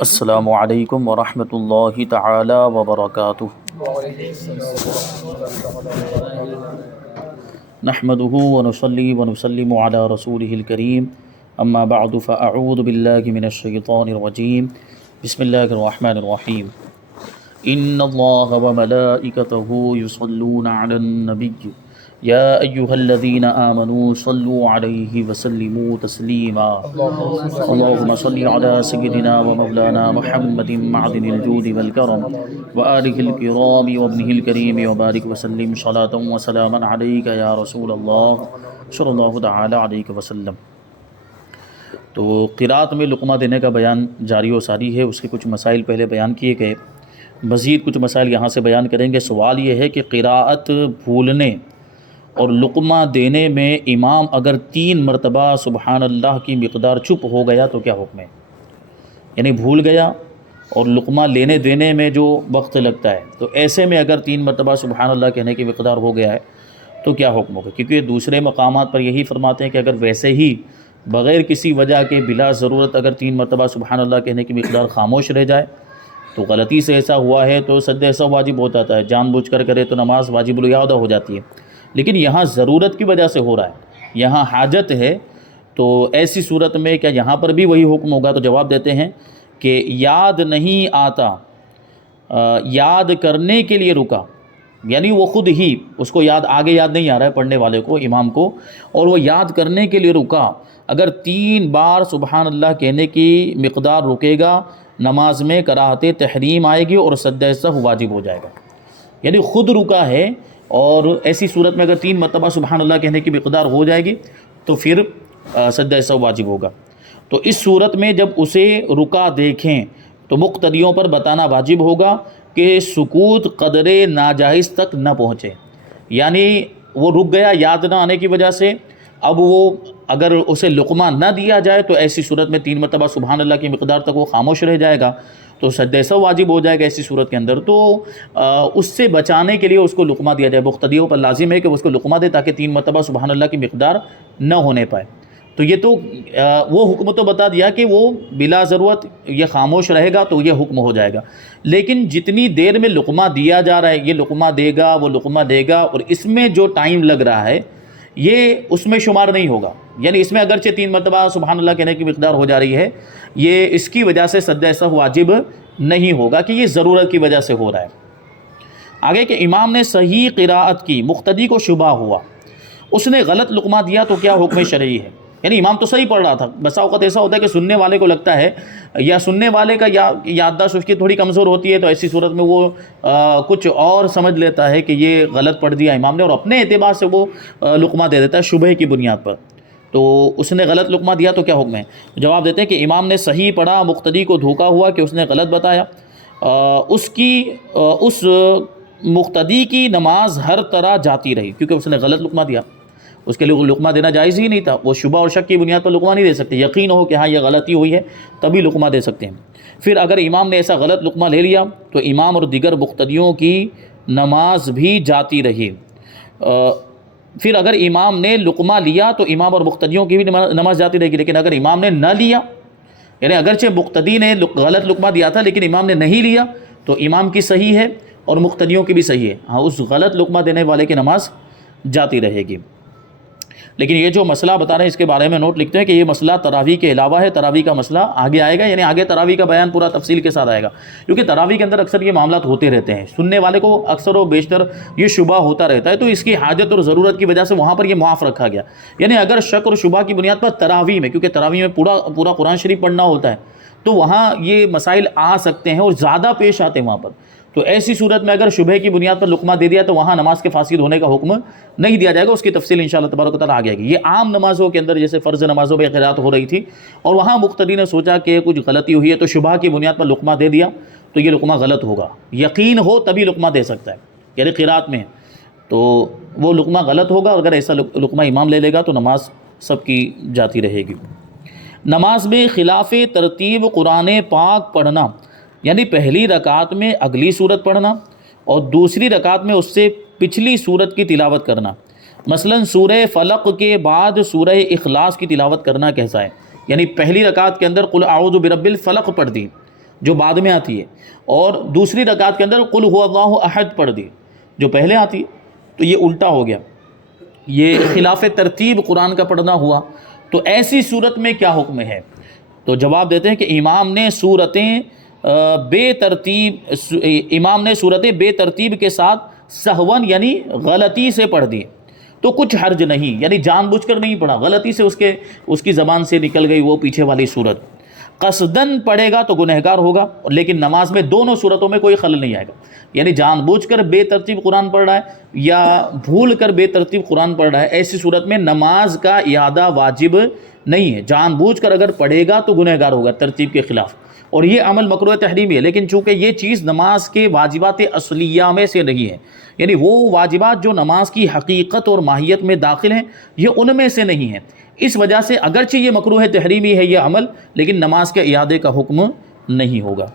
السلام علیکم ورحمۃ اللہ تعالی وبرکاتہ۔ نحمده ونصلي ونسلم على رسوله الكريم اما بعد فاعوذ باللہ من الشیطان الرجیم بسم اللہ الرحمن الرحیم۔ ان اللہ وملائکتہ یصلون علی النبی یا ایہا الذین آمنوا صلوا علیہ وسلموا تسلیما۔ اللہم صل علی سیدنا ومولانا محمد معدن الجود والکرم وآلہ الکرام وابنہ الکریم وبارک وسلم صلاۃ وسلاما علیک یا رسول اللہ صلی اللہ تعالی علیہ وسلم۔ تو قرأت میں لقمہ دینے کا بیان جاری و ساری ہے، اس کے کچھ مسائل پہلے بیان کیے گئے، مزید کچھ مسائل یہاں سے بیان کریں گے۔ سوال یہ ہے کہ قرأت بھولنے اور لقمہ دینے میں امام اگر 3 مرتبہ سبحان اللہ کی مقدار چپ ہو گیا تو کیا حکم ہے؟ یعنی بھول گیا اور لقمہ لینے دینے میں جو وقت لگتا ہے، تو ایسے میں اگر 3 مرتبہ سبحان اللہ کہنے کی مقدار ہو گیا ہے تو کیا حکم ہوگا؟ کیونکہ دوسرے مقامات پر یہی فرماتے ہیں کہ اگر ویسے ہی بغیر کسی وجہ کے بلا ضرورت اگر 3 مرتبہ سبحان اللہ کہنے کی مقدار خاموش رہ جائے تو غلطی سے ایسا ہوا ہے تو سجدہ ایسا واجب ہو جاتا ہے، جان بوجھ کر کرے تو نماز واجب الاعادہ ہو جاتی ہے۔ لیکن یہاں ضرورت کی وجہ سے ہو رہا ہے، یہاں حاجت ہے، تو ایسی صورت میں کیا یہاں پر بھی وہی حکم ہوگا؟ تو جواب دیتے ہیں کہ یاد نہیں آتا، یاد کرنے کے لیے رکا، یعنی وہ خود ہی اس کو آگے یاد نہیں آ رہا ہے پڑھنے والے کو، امام کو، اور وہ یاد کرنے کے لیے رکا، اگر 3 بار سبحان اللہ کہنے کی مقدار رکے گا نماز میں کراہت تحریم آئے گی اور سجدہ سہو واجب ہو جائے گا۔ یعنی خود رکا ہے، اور ایسی صورت میں اگر 3 مرتبہ سبحان اللہ کہنے کی مقدار ہو جائے گی تو پھر سجدہ سہو واجب ہوگا۔ تو اس صورت میں جب اسے رکا دیکھیں تو مقتدیوں پر بتانا واجب ہوگا کہ سکوت قدر ناجائز تک نہ پہنچے، یعنی وہ رک گیا یاد نہ آنے کی وجہ سے، اب وہ اگر اسے لقمہ نہ دیا جائے تو ایسی صورت میں 3 مرتبہ سبحان اللہ کی مقدار تک وہ خاموش رہ جائے گا تو سجدہ سہو واجب ہو جائے گا ایسی صورت کے اندر۔ تو اس سے بچانے کے لیے اس کو لقمہ دیا جائے، مقتدیوں پر لازم ہے کہ اس کو لقمہ دے تاکہ 3 مرتبہ سبحان اللہ کی مقدار نہ ہونے پائے۔ تو یہ تو وہ حکم تو بتا دیا کہ وہ بلا ضرورت یہ خاموش رہے گا تو یہ حکم ہو جائے گا، لیکن جتنی دیر میں لقمہ دیا جا رہا ہے، یہ لقمہ دے گا وہ لقمہ دے گا، اور اس میں جو ٹائم لگ رہا ہے یہ اس میں شمار نہیں ہوگا، یعنی اس میں اگرچہ 3 مرتبہ سبحان اللہ کہنے کی مقدار ہو جا رہی ہے، یہ اس کی وجہ سے سجدہ سہو واجب نہیں ہوگا کہ یہ ضرورت کی وجہ سے ہو رہا ہے۔ آگے کہ امام نے صحیح قراءت کی، مقتدی کو شبہ ہوا، اس نے غلط لقمہ دیا تو کیا حکم شرعی ہے؟ یعنی امام تو صحیح پڑھ رہا تھا، بسا اوقات ایسا ہوتا ہے کہ سننے والے کو لگتا ہے یا سننے والے کا یادداشت اس کی تھوڑی کمزور ہوتی ہے، تو ایسی صورت میں وہ کچھ اور سمجھ لیتا ہے کہ یہ غلط پڑھ دیا امام نے، اور اپنے اعتبار سے وہ لقمہ دے دیتا ہے شبہ کی بنیاد پر، تو اس نے غلط لقمہ دیا تو کیا حکم ہے؟ جواب دیتے ہیں کہ امام نے صحیح پڑھا، مقتدی کو دھوکہ ہوا کہ اس نے غلط بتایا، اس مقتدی کی نماز ہر طرح جاتی رہی کیونکہ اس نے غلط لقمہ دیا، اس کے لیے لقمہ دینا جائز ہی نہیں تھا، وہ شبہ اور شک کی بنیاد پر لقمہ نہیں دے سکتے، یقین ہو کہ ہاں یہ غلطی ہوئی ہے تبھی لقمہ دے سکتے ہیں۔ پھر اگر امام نے ایسا غلط لقمہ لے لیا تو امام اور دیگر مقتدیوں کی نماز بھی جاتی رہی۔ پھر اگر امام نے لقمہ لیا تو امام اور مقتدیوں کی بھی نماز جاتی رہے گی، لیکن اگر امام نے نہ لیا، یعنی اگرچہ مقتدی نے غلط لقمہ دیا تھا لیکن امام نے نہیں لیا تو امام کی صحیح ہے اور مقتدیوں کی بھی صحیح ہے، ہاں اس غلط لقمہ دینے والے کی نماز جاتی رہے گی۔ لیکن یہ جو مسئلہ بتا رہے ہیں اس کے بارے میں نوٹ لکھتے ہیں کہ یہ مسئلہ تراویح کے علاوہ ہے، تراویح کا مسئلہ آگے آئے گا، یعنی آگے تراویح کا بیان پورا تفصیل کے ساتھ آئے گا، کیونکہ تراویح کے اندر اکثر یہ معاملات ہوتے رہتے ہیں، سننے والے کو اکثر و بیشتر یہ شبہ ہوتا رہتا ہے، تو اس کی حاجت اور ضرورت کی وجہ سے وہاں پر یہ معاف رکھا گیا۔ یعنی اگر شک اور شبہ کی بنیاد پر تراویح میں، کیونکہ تراویح میں پورا قرآن شریف پڑھنا ہوتا ہے، تو وہاں یہ مسائل آ سکتے ہیں اور زیادہ پیش آتے ہیں وہاں پر، تو ایسی صورت میں اگر شبہ کی بنیاد پر لقمہ دے دیا تو وہاں نماز کے فاسد ہونے کا حکم نہیں دیا جائے گا، اس کی تفصیل انشاءاللہ تبارک و تعالیٰ آگے آئے گی۔ یہ عام نمازوں کے اندر جیسے فرض نمازوں میں قرأت ہو رہی تھی اور وہاں مقتدی نے سوچا کہ کچھ غلطی ہوئی ہے تو شبہ کی بنیاد پر لقمہ دے دیا تو یہ لقمہ غلط ہوگا، یقین ہو تبھی لقمہ دے سکتا ہے، یعنی قرأت میں تو وہ لقمہ غلط ہوگا، اگر ایسا لقمہ امام لے لے گا تو نماز سب کی جاتی رہے گی۔ نماز میں خلاف ترتیب قرآن پاک پڑھنا، یعنی پہلی رکعت میں اگلی صورت پڑھنا اور دوسری رکعت میں اس سے پچھلی صورت کی تلاوت کرنا، مثلا سورہ فلق کے بعد سورہ اخلاص کی تلاوت کرنا کیسا ہے؟ یعنی پہلی رکعت کے اندر قل اعوذ برب الفلق پڑھ دی، جو بعد میں آتی ہے، اور دوسری رکعت کے اندر قل هو اللہ احد پڑھ دی جو پہلے آتی ہے، تو یہ الٹا ہو گیا، یہ خلاف ترتیب قرآن کا پڑھنا ہوا۔ تو ایسی صورت میں کیا حکم ہے؟ تو جواب دیتے ہیں کہ امام نے صورتیں بے ترتیب کے ساتھ سہون یعنی غلطی سے پڑھ دی تو کچھ حرج نہیں، یعنی جان بوجھ کر نہیں پڑھا، غلطی سے اس کی زبان سے نکل گئی وہ پیچھے والی صورت۔ قصدن پڑھے گا تو گنہگار ہوگا، لیکن نماز میں دونوں صورتوں میں کوئی خلل نہیں آئے گا، یعنی جان بوجھ کر بے ترتیب قرآن پڑھ رہا ہے یا بھول کر بے ترتیب قرآن پڑھ رہا ہے، ایسی صورت میں نماز کا اعادہ واجب نہیں ہے۔ جان بوجھ کر اگر پڑھے گا تو گنہگار ہوگا ترتیب کے خلاف، اور یہ عمل مکروہ تحریمی ہے، لیکن چونکہ یہ چیز نماز کے واجبات اصلیہ میں سے نہیں ہے، یعنی وہ واجبات جو نماز کی حقیقت اور ماہیت میں داخل ہیں یہ ان میں سے نہیں ہیں، اس وجہ سے اگرچہ یہ مکروہ تحریمی ہے یہ عمل، لیکن نماز کے اعادے کا حکم نہیں ہوگا۔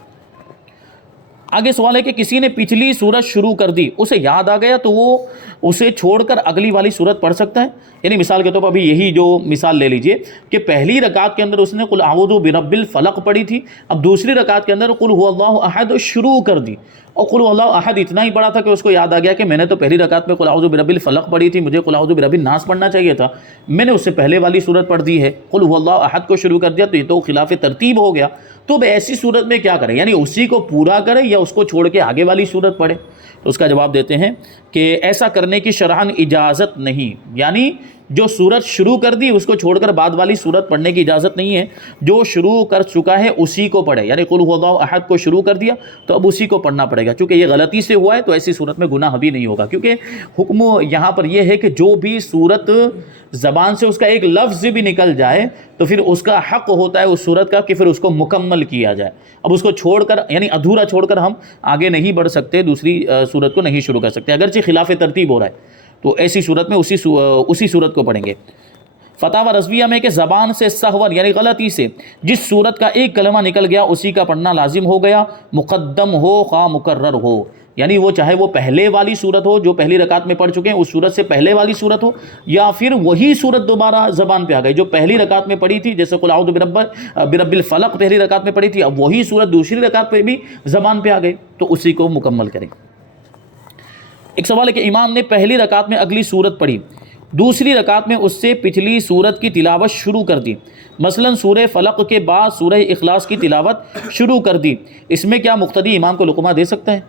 آگے سوال ہے کہ کسی نے پچھلی سورت شروع کر دی، اسے یاد آ گیا تو وہ اسے چھوڑ کر اگلی والی سورت پڑھ سکتا ہے؟ یعنی مثال کے طور پر ابھی یہی جو مثال لے لیجئے کہ پہلی رکعت کے اندر اس نے قل اعوذ برب الفلق پڑھی تھی، اب دوسری رکعت کے اندر قل هو اللہ احد شروع کر دی، اور قل هو اللہ احد اتنا ہی پڑھا تھا کہ اس کو یاد آ گیا کہ میں نے تو پہلی رکعت میں قل اعوذ برب الفلق پڑھی تھی، مجھے قل اعوذ برب الناس پڑھنا چاہیے تھا، میں نے اس سے پہلے والی سورت پڑھ دی ہے، قل هو اللہ احد کو شروع کر دیا، تو یہ تو خلاف ترتیب ہو گیا۔ تو اب ایسی صورت میں کیا کریں؟ یعنی اسی کو پورا کرے یا اس کو چھوڑ کے آگے والی صورت پڑھے؟ تو اس کا جواب دیتے ہیں کہ ایسا کرنے کی شرعاً اجازت نہیں، یعنی جو صورت شروع کر دی اس کو چھوڑ کر بعد والی صورت پڑھنے کی اجازت نہیں ہے، جو شروع کر چکا ہے اسی کو پڑھے، یعنی قل هو اللہ احد کو شروع کر دیا تو اب اسی کو پڑھنا پڑے گا، چونکہ یہ غلطی سے ہوا ہے تو ایسی صورت میں گناہ بھی نہیں ہوگا، کیونکہ حکم یہاں پر یہ ہے کہ جو بھی صورت زبان سے اس کا ایک لفظ بھی نکل جائے تو پھر اس کا حق ہوتا ہے اس صورت کا کہ پھر اس کو مکمل کیا جائے، اب اس کو چھوڑ کر یعنی ادھورا چھوڑ کر ہم آگے نہیں بڑھ سکتے، دوسری صورت کو نہیں شروع کر سکتے، اگرچہ خلاف ترتیب ہو رہا ہے تو ایسی صورت میں اسی صورت کو پڑھیں گے۔ فتاوی رضویہ میں کہ زبان سے سہون یعنی غلطی سے جس صورت کا ایک کلمہ نکل گیا اسی کا پڑھنا لازم ہو گیا، مقدم ہو خواہ مکرر ہو، یعنی وہ چاہے وہ پہلے والی صورت ہو جو پہلی رکعت میں پڑھ چکے ہیں اس صورت سے پہلے والی صورت ہو، یا پھر وہی صورت دوبارہ زبان پہ آ گئی جو پہلی رکعت میں پڑھی تھی، جیسے قل اعوذ برب الفلق پہلی رکعت میں پڑھی تھی، اب وہی صورت دوسری رکعت پہ بھی زبان پہ آ گئی تو اسی کو مکمل کریں۔ ایک سوال ہے کہ امام نے پہلی رکعت میں اگلی صورت پڑھی، دوسری رکعت میں اس سے پچھلی صورت کی تلاوت شروع کر دی، مثلا سورہ فلق کے بعد سورہ اخلاص کی تلاوت شروع کر دی، اس میں کیا مقتدی امام کو لقمہ دے سکتا ہے؟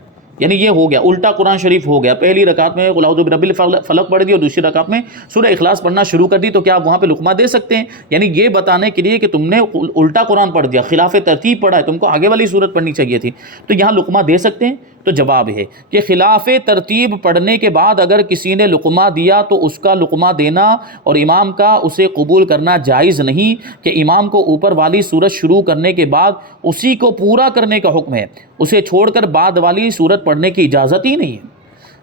یعنی یہ ہو گیا الٹا قرآن شریف ہو گیا، پہلی رکعت میں قل اعوذ برب الفلق پڑھ دی اور دوسری رکعت میں سورہ اخلاص پڑھنا شروع کر دی، تو کیا آپ وہاں پہ لقمہ دے سکتے ہیں؟ یعنی یہ بتانے کے لیے کہ تم نے الٹا قرآن پڑھ دیا، خلاف ترتیب پڑھا ہے، تم کو آگے والی صورت پڑھنی چاہیے تھی، تو یہاں لقمہ دے سکتے ہیں؟ تو جواب ہے کہ خلاف ترتیب پڑھنے کے بعد اگر کسی نے لقمہ دیا تو اس کا لقمہ دینا اور امام کا اسے قبول کرنا جائز نہیں، کہ امام کو اوپر والی صورت شروع کرنے کے بعد اسی کو پورا کرنے کا حکم ہے، اسے چھوڑ کر بعد والی صورت پڑھنے کی اجازت ہی نہیں ہے،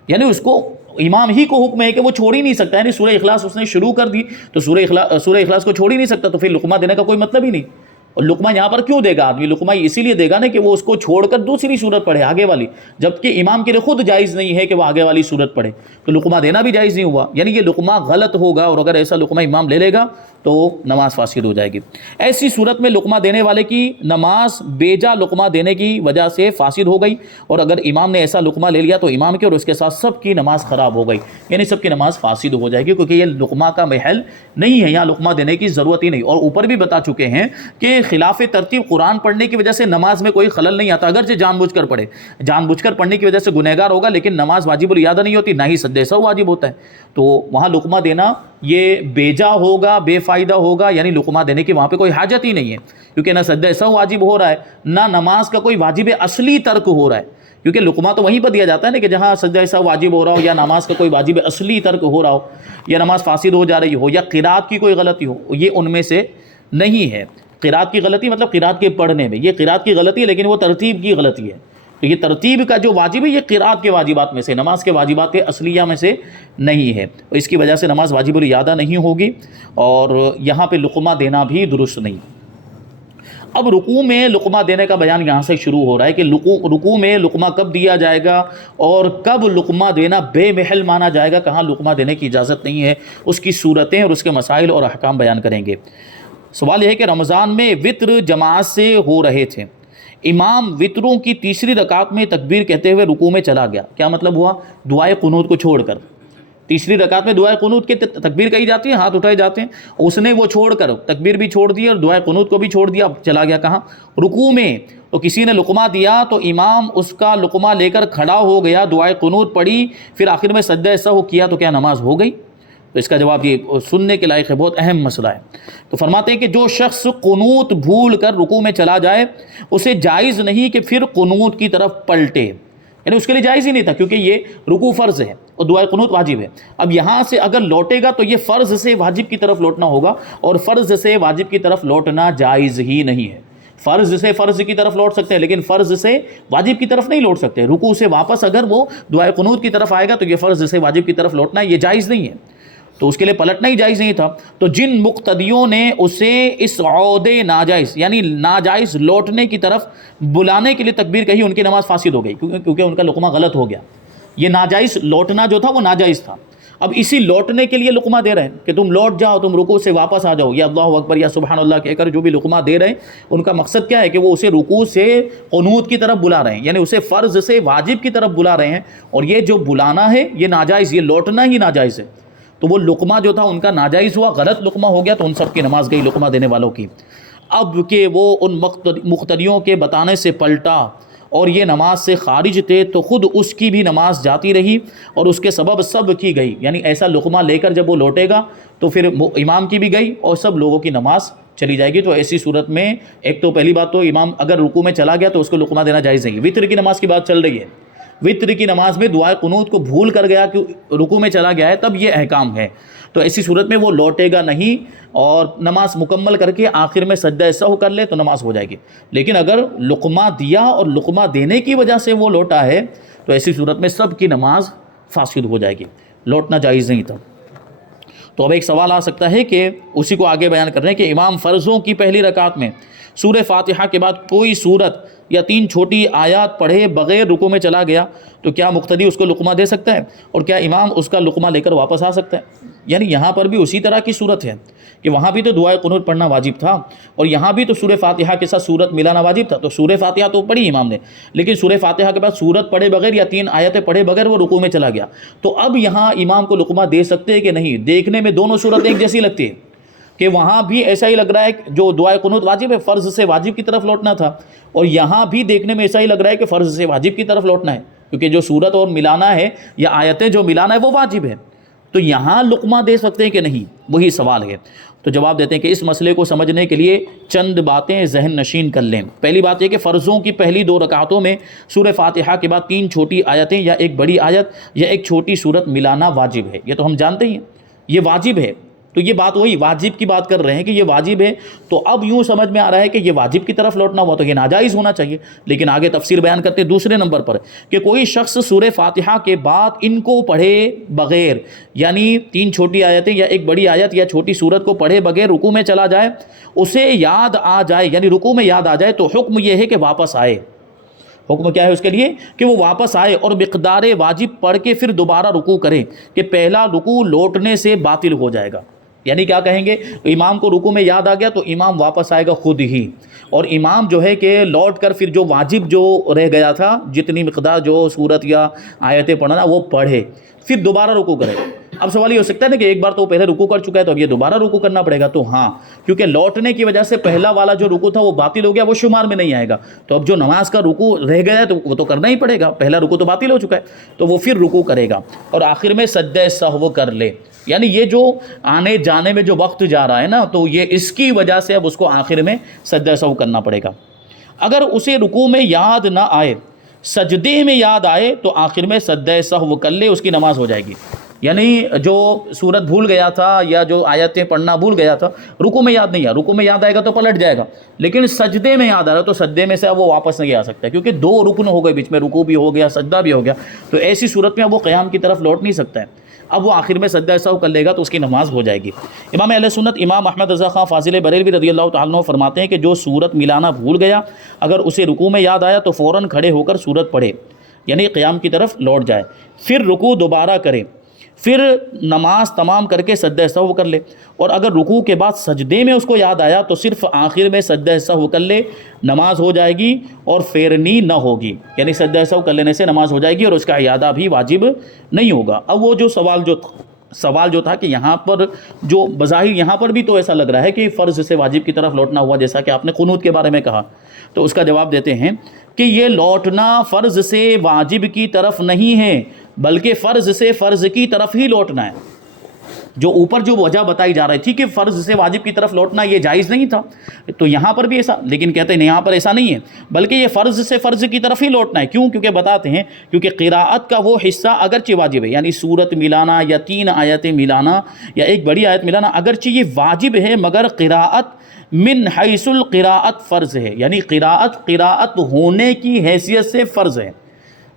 یعنی اس کو امام ہی کو حکم ہے کہ وہ چھوڑ ہی نہیں سکتا، یعنی سورہ اخلاص اس نے شروع کر دی تو سورہ اخلاص کو چھوڑ ہی نہیں سکتا، تو پھر لقمہ دینے کا کوئی مطلب ہی نہیں۔ اور لقمہ یہاں پر کیوں دے گا آدمی؟ لقمہ اسی لیے دے گا نا کہ وہ اس کو چھوڑ کر دوسری صورت پڑھے آگے والی، جبکہ امام کے لیے خود جائز نہیں ہے کہ وہ آگے والی صورت پڑھے، تو لقمہ دینا بھی جائز نہیں ہوا، یعنی یہ لقمہ غلط ہوگا، اور اگر ایسا لقمہ امام لے لے گا تو نماز فاسد ہو جائے گی۔ ایسی صورت میں لقمہ دینے والے کی نماز بیجا لقمہ دینے کی وجہ سے فاسد ہو گئی، اور اگر امام نے ایسا لقمہ لے لیا تو امام کی اور اس کے ساتھ سب کی نماز خراب ہو گئی، یعنی سب کی نماز فاسد ہو جائے گی، کیونکہ یہ لقمہ کا محل نہیں ہے، یہاں لقمہ دینے کی ضرورت ہی نہیں۔ اور اوپر بھی بتا چکے ہیں کہ خلاف ترتیب قرآن پڑھنے کی وجہ سے نماز میں کوئی خلل نہیں آتا، اگرچہ جان بوجھ کر پڑھے، جان بوجھ کر پڑھنے کی وجہ سے گنہگار ہوگا، لیکن نماز واجب الاعادہ نہیں ہوتی، نہ ہی سجدہ سہو واجب ہوتا ہے، تو وہاں لقمہ دینا یہ بیجا ہوگا، بے فائدہ ہوگا، یعنی لقمہ دینے کی وہاں پہ کوئی حاجت ہی نہیں ہے، کیونکہ نہ سجدہ سہو واجب ہو رہا ہے، نہ نماز کا کوئی واجب اصلی ترک ہو رہا ہے، کیونکہ لقمہ تو وہیں پر دیا جاتا ہے نا کہ جہاں سجدہ سہو واجب ہو رہا ہو، یا نماز کا کوئی واجب اصلی ترک ہو رہا ہو، یا نماز فاسد ہو جا رہی ہو، یا قرات کی کوئی غلطی ہو، یہ ان میں سے نہیں ہے۔ قرات کی غلطی مطلب قرات کے پڑھنے میں، یہ قرات کی غلطی ہے لیکن وہ ترتیب کی غلطی ہے، تو یہ ترتیب کا جو واجب ہے یہ قرات کے واجبات میں سے، نماز کے واجبات اصلیہ میں سے نہیں ہے، اس کی وجہ سے نماز واجب الاعادہ نہیں ہوگی، اور یہاں پہ لقمہ دینا بھی درست نہیں۔ اب رکوع میں لقمہ دینے کا بیان یہاں سے شروع ہو رہا ہے کہ رکوع میں لقمہ کب دیا جائے گا اور کب لقمہ دینا بے محل مانا جائے گا، کہاں لقمہ دینے کی اجازت نہیں ہے، اس کی صورتیں اور اس کے مسائل اور احکام بیان کریں گے۔ سوال یہ ہے کہ رمضان میں وطر جماعت سے ہو رہے تھے، امام وطروں کی تیسری رکعت میں تکبیر کہتے ہوئے رکوع میں چلا گیا، کیا مطلب ہوا؟ دعائے قنوت کو چھوڑ کر، تیسری رکعت میں دعائے قنوت کے تکبیر کہی جاتی ہے، ہاتھ اٹھائے جاتے ہیں، اس نے وہ چھوڑ کر تکبیر بھی چھوڑ دی اور دعائے قنوت کو بھی چھوڑ دیا، اب چلا گیا کہاں؟ رکوع میں۔ تو کسی نے لقمہ دیا تو امام اس کا لقمہ لے کر کھڑا ہو گیا، دعائے قنوت پڑھی، پھر آخر میں سجدہ سہو کیا، تو کیا نماز ہو گئی؟ تو اس کا جواب یہ سننے کے لائق ہے، بہت اہم مسئلہ ہے۔ تو فرماتے ہیں کہ جو شخص قنوت بھول کر رکوع میں چلا جائے اسے جائز نہیں کہ پھر قنوت کی طرف پلٹے، یعنی اس کے لیے جائز ہی نہیں تھا، کیونکہ یہ رکوع فرض ہے اور دعائے قنوت واجب ہے۔ اب یہاں سے اگر لوٹے گا تو یہ فرض سے واجب کی طرف لوٹنا ہوگا، اور فرض سے واجب کی طرف لوٹنا جائز ہی نہیں ہے۔ فرض سے فرض کی طرف لوٹ سکتے ہیں لیکن فرض سے واجب کی طرف نہیں لوٹ سکتے۔ رکوع سے واپس اگر وہ دعائے قنوت کی طرف آئے گا تو یہ فرض سے واجب کی طرف لوٹنا یہ جائز نہیں ہے، تو اس کے لیے پلٹنا ہی جائز نہیں تھا۔ تو جن مقتدیوں نے اسے اس عود ناجائز یعنی ناجائز لوٹنے کی طرف بلانے کے لیے تکبیر کہی، ان کی نماز فاسد ہو گئی، کیونکہ ان کا لقمہ غلط ہو گیا۔ یہ ناجائز لوٹنا جو تھا وہ ناجائز تھا، اب اسی لوٹنے کے لیے لقمہ دے رہے ہیں کہ تم لوٹ جاؤ، تم رکوع سے واپس آ جاؤ، یا اللہ اکبر یا سبحان اللہ کہہ کر جو بھی لقمہ دے رہے ہیں ان کا مقصد کیا ہے کہ وہ اسے رکوع سے قنوت کی طرف بلا رہے ہیں، یعنی اسے فرض سے واجب کی طرف بلا رہے ہیں، اور یہ جو بلانا ہے یہ ناجائز، یہ لوٹنا ہی ناجائز ہے۔ تو وہ لقمہ جو تھا ان کا ناجائز ہوا، غلط لقمہ ہو گیا، تو ان سب کی نماز گئی لقمہ دینے والوں کی۔ اب کہ وہ ان مقتدیوں کے بتانے سے پلٹا اور یہ نماز سے خارج تھے تو خود اس کی بھی نماز جاتی رہی اور اس کے سبب سب کی گئی، یعنی ایسا لقمہ لے کر جب وہ لوٹے گا تو پھر امام کی بھی گئی اور سب لوگوں کی نماز چلی جائے گی۔ تو ایسی صورت میں ایک تو پہلی بات تو امام اگر رکوع میں چلا گیا تو اس کو لقمہ دینا جائز نہیں ہے۔ وطر کی نماز کی بات چل رہی ہے، وطر کی نماز میں دعائے قنوت کو بھول کر گیا کہ رکوع میں چلا گیا ہے، تب یہ احکام ہے۔ تو ایسی صورت میں وہ لوٹے گا نہیں اور نماز مکمل کر کے آخر میں سجدہ سہو کر لے تو نماز ہو جائے گی۔ لیکن اگر لقمہ دیا اور لقمہ دینے کی وجہ سے وہ لوٹا ہے تو ایسی صورت میں سب کی نماز فاسد ہو جائے گی، لوٹنا جائز نہیں تھا۔ تو اب ایک سوال آ سکتا ہے کہ اسی کو آگے بیان کر رہے ہیں کہ امام فرضوں کی پہلی رکعت میں سورہ فاتحہ کے بعد کوئی سورت یا 3 چھوٹی آیات پڑھے بغیر رکوع میں چلا گیا تو کیا مقتدی اس کو لقمہ دے سکتا ہے، اور کیا امام اس کا لقمہ لے کر واپس آ سکتا ہے؟ یعنی یہاں پر بھی اسی طرح کی صورت ہے کہ وہاں بھی تو دعائے قنوت پڑھنا واجب تھا اور یہاں بھی تو سورہ فاتحہ کے ساتھ سورت ملانا واجب تھا۔ تو سورہ فاتحہ تو پڑھی امام نے، لیکن سورہ فاتحہ کے بعد سورت پڑھے بغیر یا 3 آیتیں پڑھے بغیر وہ رکوع میں چلا گیا، تو اب یہاں امام کو لقمہ دے سکتے ہیں کہ نہیں؟ دیکھنے میں دونوں صورت ایک جیسی لگتی ہے کہ وہاں بھی ایسا ہی لگ رہا ہے کہ جو دعائے قنوت واجب ہے فرض سے واجب کی طرف لوٹنا تھا، اور یہاں بھی دیکھنے میں ایسا ہی لگ رہا ہے کہ فرض سے واجب کی طرف لوٹنا ہے، کیونکہ جو سورت اور ملانا ہے یا آیتیں جو ملانا ہے وہ واجب ہے۔ تو یہاں لقمہ دے سکتے ہیں کہ نہیں، وہی سوال ہے۔ تو جواب دیتے ہیں کہ اس مسئلے کو سمجھنے کے لیے چند باتیں ذہن نشین کر لیں۔ پہلی بات یہ کہ فرضوں کی پہلی 2 رکعتوں میں سورہ فاتحہ کے بعد 3 چھوٹی آیتیں یا ایک بڑی آیت یا ایک چھوٹی سورت ملانا واجب ہے، یہ تو ہم جانتے ہی ہیں، یہ واجب ہے۔ تو یہ بات وہی واجب کی بات کر رہے ہیں کہ یہ واجب ہے، تو اب یوں سمجھ میں آ رہا ہے کہ یہ واجب کی طرف لوٹنا ہوا تو یہ ناجائز ہونا چاہیے۔ لیکن آگے تفسیر بیان کرتے ہیں دوسرے نمبر پر کہ کوئی شخص سورہ فاتحہ کے بعد ان کو پڑھے بغیر، یعنی 3 چھوٹی آیتیں یا ایک بڑی آیت یا چھوٹی سورت کو پڑھے بغیر رکوع میں چلا جائے، اسے یاد آ جائے یعنی رکوع میں یاد آ جائے، تو حکم یہ ہے کہ واپس آئے۔ حکم کیا ہے اس کے لیے کہ وہ واپس آئے اور مقدار واجب پڑھ کے پھر دوبارہ رکوع کرے، کہ پہلا رکوع لوٹنے سے باطل ہو جائے گا۔ یعنی کیا کہیں گے؟ امام کو رکوع میں یاد آ گیا تو امام واپس آئے گا خود ہی، اور امام جو ہے کہ لوٹ کر پھر جو واجب جو رہ گیا تھا جتنی مقدار جو سورت یا آیتیں پڑھنا وہ پڑھے، پھر دوبارہ رکوع کرے۔ اب سوال یہ ہو سکتا ہے نا کہ ایک بار تو پہلے رکوع کر چکا ہے تو اب یہ دوبارہ رکوع کرنا پڑے گا، تو ہاں، کیونکہ لوٹنے کی وجہ سے پہلا والا جو رکوع تھا وہ باطل ہو گیا، وہ شمار میں نہیں آئے گا، تو اب جو نماز کا رکوع رہ گیا ہے تو وہ تو کرنا ہی پڑے گا، پہلا رکوع تو باطل ہو چکا ہے، تو وہ پھر رکوع کرے گا اور آخر میں سجدہ سہو کر لے۔ یعنی یہ جو آنے جانے میں جو وقت جا رہا ہے نا، تو یہ اس کی وجہ سے اب اس کو آخر میں سجدہ سہو کرنا پڑے گا۔ اگر اسے رکوع میں یاد نہ آئے، سجدے میں یاد آئے تو آخر میں سجدہ سہو کر لے، اس کی نماز ہو جائے گی۔ یعنی جو سورت بھول گیا تھا یا جو آیتیں پڑھنا بھول گیا تھا، رکوع میں یاد نہیں آیا، رکوع میں یاد آئے گا تو پلٹ جائے گا، لیکن سجدے میں یاد آ رہا تو سجدے میں سے اب وہ واپس نہیں آ سکتا، کیونکہ 2 رکن ہو گئے بیچ میں، رکوع بھی ہو گیا سجدہ بھی ہو گیا، تو ایسی صورت میں اب وہ قیام کی طرف لوٹ نہیں سکتا ہے، اب وہ آخر میں سجدہ سہو کر لے گا تو اس کی نماز ہو جائے گی۔ امام اہل سنت امام احمد رضا خان فاضل بریلوی رضی اللہ تعالیٰ عنہ فرماتے ہیں کہ جو سورت ملانا بھول گیا، اگر اسے رکوع میں یاد آیا تو فوراً کھڑے ہو کر سورت پڑھے، یعنی قیام کی طرف لوٹ جائے، پھر رکوع دوبارہ کرے، پھر نماز تمام کر کے سجدہ سہو کر لے، اور اگر رکوع کے بعد سجدے میں اس کو یاد آیا تو صرف آخر میں سجدہ سہو کر لے، نماز ہو جائے گی اور پھیرنی نہ ہوگی، یعنی سجدہ سہو کر لینے سے نماز ہو جائے گی اور اس کا اعادہ بھی واجب نہیں ہوگا۔ اب وہ جو سوال جو تھا کہ یہاں پر جو بظاہر یہاں پر بھی تو ایسا لگ رہا ہے کہ فرض سے واجب کی طرف لوٹنا ہوا، جیسا کہ آپ نے قنوت کے بارے میں کہا، تو اس کا جواب دیتے ہیں کہ یہ لوٹنا فرض سے واجب کی طرف نہیں ہے، بلکہ فرض سے فرض کی طرف ہی لوٹنا ہے۔ جو اوپر جو وجہ بتائی جا رہی تھی کہ فرض سے واجب کی طرف لوٹنا یہ جائز نہیں تھا، تو یہاں پر بھی ایسا، لیکن کہتے ہیں یہاں پر ایسا نہیں ہے، بلکہ یہ فرض سے فرض کی طرف ہی لوٹنا ہے۔ کیوں؟ کیونکہ بتاتے ہیں کیونکہ قراءت کا وہ حصہ اگرچہ واجب ہے، یعنی سورت ملانا یا 3 آیتیں ملانا یا ایک بڑی آیت ملانا اگرچہ یہ واجب ہے، مگر قراءت من حیث القراءت فرض ہے، یعنی قراءت ہونے کی حیثیت سے فرض ہے۔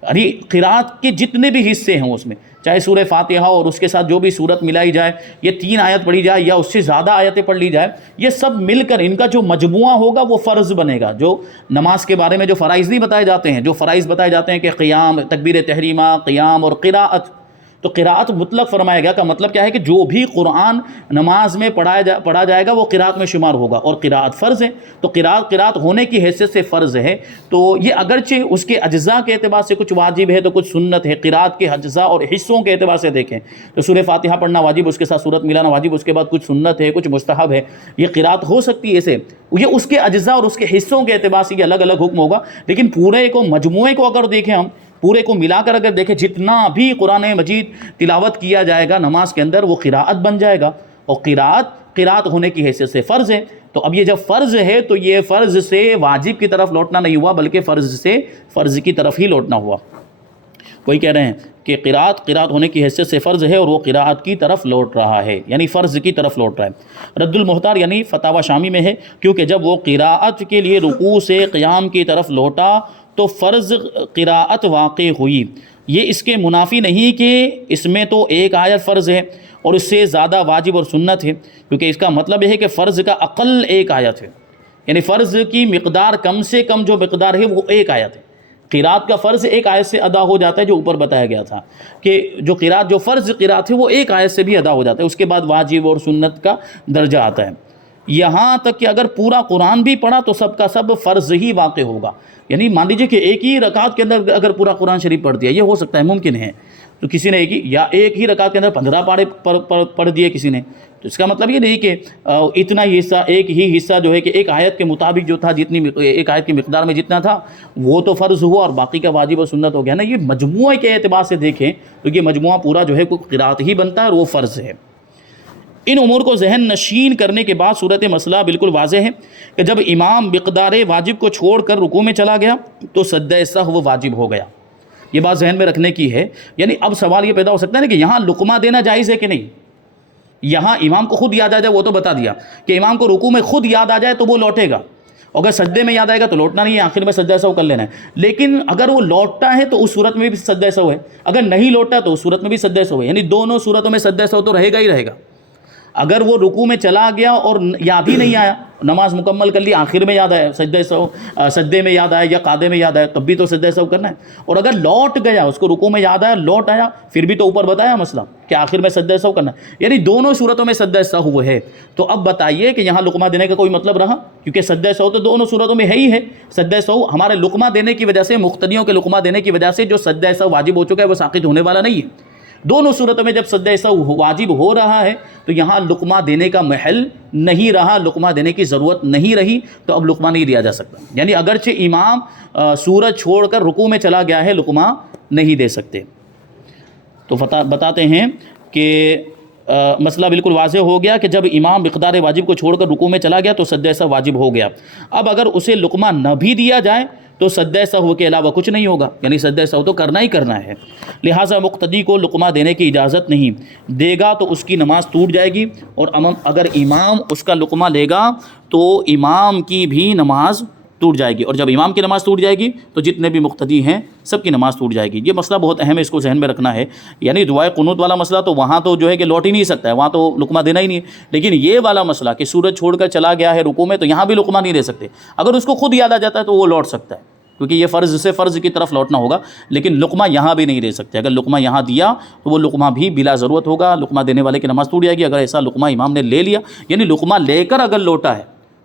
یعنی قراءت کے جتنے بھی حصے ہیں اس میں، چاہے سورہ فاتحہ اور اس کے ساتھ جو بھی سورت ملائی جائے، یہ 3 آیت پڑھی جائے یا اس سے زیادہ آیتیں پڑھ لی جائے، یہ سب مل کر ان کا جو مجموعہ ہوگا وہ فرض بنے گا۔ جو نماز کے بارے میں جو فرائض نہیں بتائے جاتے ہیں، جو فرائض بتائے جاتے ہیں کہ قیام، تکبیر تحریمہ، قیام اور قراءت، تو قراءت مطلق فرمایا گیا کا مطلب کیا ہے کہ جو بھی قرآن نماز میں پڑھا جائے گا وہ قراءت میں شمار ہوگا، اور قراءت فرض ہے، تو قراءت ہونے کی حیثیت سے فرض ہے۔ تو یہ اگرچہ اس کے اجزاء کے اعتبار سے کچھ واجب ہے تو کچھ سنت ہے، قراءت کے اجزاء اور حصوں کے اعتبار سے دیکھیں تو سورہ فاتحہ پڑھنا واجب، اس کے ساتھ سورت ملانا واجب، اس کے بعد کچھ سنت ہے، کچھ مستحب ہے، یہ قراءت ہو سکتی ہے ایسے، یہ اس کے اجزاء اور اس کے حصوں کے اعتبار سے یہ الگ الگ حکم ہوگا۔ لیکن پورے کو، مجموعے کو اگر دیکھیں ہم، پورے کو ملا کر اگر دیکھیں، جتنا بھی قرآن مجید تلاوت کیا جائے گا نماز کے اندر وہ قراءت بن جائے گا، اور قراءت ہونے کی حیثیت سے فرض ہے۔ تو اب یہ جب فرض ہے تو یہ فرض سے واجب کی طرف لوٹنا نہیں ہوا، بلکہ فرض سے فرض کی طرف ہی لوٹنا ہوا۔ وہی کہہ رہے ہیں کہ قراءت ہونے کی حیثیت سے فرض ہے اور وہ قراءت کی طرف لوٹ رہا ہے، یعنی فرض کی طرف لوٹ رہا ہے۔ رد المحتار یعنی فتاوی شامی میں ہے، کیونکہ جب وہ قراءت کے لیے رکوع سے قیام کی طرف لوٹا تو فرض قراءت واقع ہوئی۔ یہ اس کے منافی نہیں کہ اس میں تو ایک آیت فرض ہے اور اس سے زیادہ واجب اور سنت ہے، کیونکہ اس کا مطلب یہ ہے کہ فرض کا اقل ایک آیت ہے، یعنی فرض کی مقدار کم سے کم جو مقدار ہے وہ ایک آیت ہے۔ قراءت کا فرض ایک آیت سے ادا ہو جاتا ہے، جو اوپر بتایا گیا تھا کہ جو فرض قراءت ہے وہ ایک آیت سے بھی ادا ہو جاتا ہے، اس کے بعد واجب اور سنت کا درجہ آتا ہے۔ یہاں تک کہ اگر پورا قرآن بھی پڑھا تو سب کا سب فرض ہی واقع ہوگا، یعنی مان لیجیے کہ ایک ہی رکعت کے اندر اگر پورا قرآن شریف پڑھ دیا، یہ ہو سکتا ہے، ممکن ہے، تو کسی نے ایک ہی رکعت کے اندر 15 پارے پڑھ دیے کسی نے، تو اس کا مطلب یہ نہیں کہ اتنا ہی حصہ، ایک ہی حصہ جو ہے کہ ایک آیت کے مطابق جو تھا، جتنی ایک آیت کی مقدار میں جتنا تھا وہ تو فرض ہوا اور باقی کا واجب و سنت ہو گیا نا۔ یہ مجموعے کے اعتبار سے دیکھیں تو یہ مجموعہ پورا جو ہے قراءت ہی بنتا ہے اور وہ فرض ہے۔ ان امور کو ذہن نشین کرنے کے بعد صورت مسئلہ بالکل واضح ہے کہ جب امام مقدار واجب کو چھوڑ کر رکوع میں چلا گیا تو سجدہ سہو واجب ہو گیا۔ یہ بات ذہن میں رکھنے کی ہے، یعنی اب سوال یہ پیدا ہو سکتا ہے نا کہ یہاں لقمہ دینا جائز ہے کہ نہیں۔ یہاں امام کو خود یاد آ جائے، وہ تو بتا دیا کہ امام کو رکوع میں خود یاد آ جائے تو وہ لوٹے گا، اگر سجدے میں یاد آئے گا تو لوٹنا نہیں ہے، آخر میں سجدہ سہو کر لینا ہے۔ لیکن اگر وہ لوٹتا ہے تو اس صورت میں بھی سجدہ سہو ہے، اگر نہیں لوٹتا تو اس صورت میں بھی سجدہ سہو ہے، یعنی دونوں صورتوں میں سجدہ سہو تو رہے گا ہی رہے گا۔ اگر وہ رکوع میں چلا گیا اور یاد ہی نہیں آیا، نماز مکمل کر لی، آخر میں یاد آیا، سجدے میں یاد آیا یا قعدے میں یاد آیا، تب بھی تو سجدہ سہو کرنا ہے۔ اور اگر لوٹ گیا، اس کو رکوع میں یاد آیا، لوٹ آیا، پھر بھی تو اوپر بتایا مسئلہ کہ آخر میں سجدہ سہو کرنا ہے، یعنی دونوں صورتوں میں سجدہ سہو ہے۔ تو اب بتائیے کہ یہاں لقمہ دینے کا کوئی مطلب رہا؟ کیونکہ سجدہ سہو تو دونوں صورتوں میں ہے ہی ہے۔ سجدہ سہو ہمارے لقمہ دینے کی وجہ سے، مقتدیوں کے لقمہ دینے کی وجہ سے جو سجدہ سہو واجب ہو چکا ہے وہ ساقط ہونے والا نہیں ہے۔ دونوں صورتوں میں جب سجدہ سہو واجب ہو رہا ہے تو یہاں لقمہ دینے کا محل نہیں رہا، لقمہ دینے کی ضرورت نہیں رہی، تو اب لقمہ نہیں دیا جا سکتا، یعنی اگرچہ امام سورت چھوڑ کر رکوع میں چلا گیا ہے، لقمہ نہیں دے سکتے۔ تو بتاتے ہیں کہ مسئلہ بالکل واضح ہو گیا کہ جب امام مقدار واجب کو چھوڑ کر رکوع میں چلا گیا تو سجدہ سہو واجب ہو گیا۔ اب اگر اسے لقمہ نہ بھی دیا جائے تو سجدہ سہو کے علاوہ کچھ نہیں ہوگا، یعنی سجدہ سہو تو کرنا ہی کرنا ہے، لہٰذا مقتدی کو لقمہ دینے کی اجازت نہیں، دے گا تو اس کی نماز ٹوٹ جائے گی، اور اگر امام اس کا لقمہ لے گا تو امام کی بھی نماز ٹوٹ جائے گی، اور جب امام کی نماز ٹوٹ جائے گی تو جتنے بھی مقتدی ہیں سب کی نماز ٹوٹ جائے گی۔ یہ مسئلہ بہت اہم ہے، اس کو ذہن میں رکھنا ہے، یعنی دعائے قنوت والا مسئلہ تو وہاں تو جو ہے کہ لوٹ ہی نہیں سکتا ہے، وہاں تو لقمہ دینا ہی نہیں ہے، لیکن یہ والا مسئلہ کہ سورج چھوڑ کر چلا گیا ہے رکوع میں تو یہاں بھی لقمہ نہیں دے سکتے، اگر اس کو خود یاد آ جاتا ہے تو وہ لوٹ سکتا ہے، کیونکہ یہ فرض سے فرض کی طرف لوٹنا ہوگا، لیکن لقمہ یہاں بھی نہیں رہ سکتے۔ اگر لقمہ یہاں دیا تو وہ لقمہ بھی بلا ضرورت ہوگا، لقمہ دینے والے کی نماز ٹوٹ جائے گی۔ اگر ایسا لقمہ امام نے لے لیا، یعنی لقمہ لے کر اگر لوٹا ہے،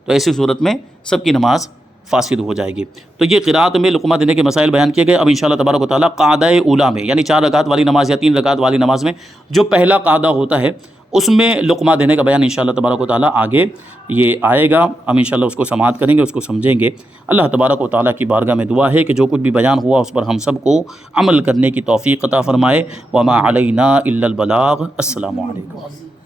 تو ایسی صورت میں سب کی نماز فاسد ہو جائے گی۔ تو یہ قرات میں لقمہ دینے کے مسائل بیان کیے گئے۔ اب انشاءاللہ تبارک و تعالیٰ قعدہ اولیٰ میں، یعنی 4 رکعت والی نماز یا 3 رکعت والی نماز میں جو پہلا قعدہ ہوتا ہے، اس میں لقمہ دینے کا بیان انشاءاللہ تبارک و تعالیٰ آگے یہ آئے گا۔ ہم انشاءاللہ اس کو سماعت کریں گے، اس کو سمجھیں گے۔ اللہ تبارک و تعالیٰ کی بارگاہ میں دعا ہے کہ جو کچھ بھی بیان ہوا اس پر ہم سب کو عمل کرنے کی توفیق عطا فرمائے۔ وما علینا الا البلاغ۔ السلام علیکم۔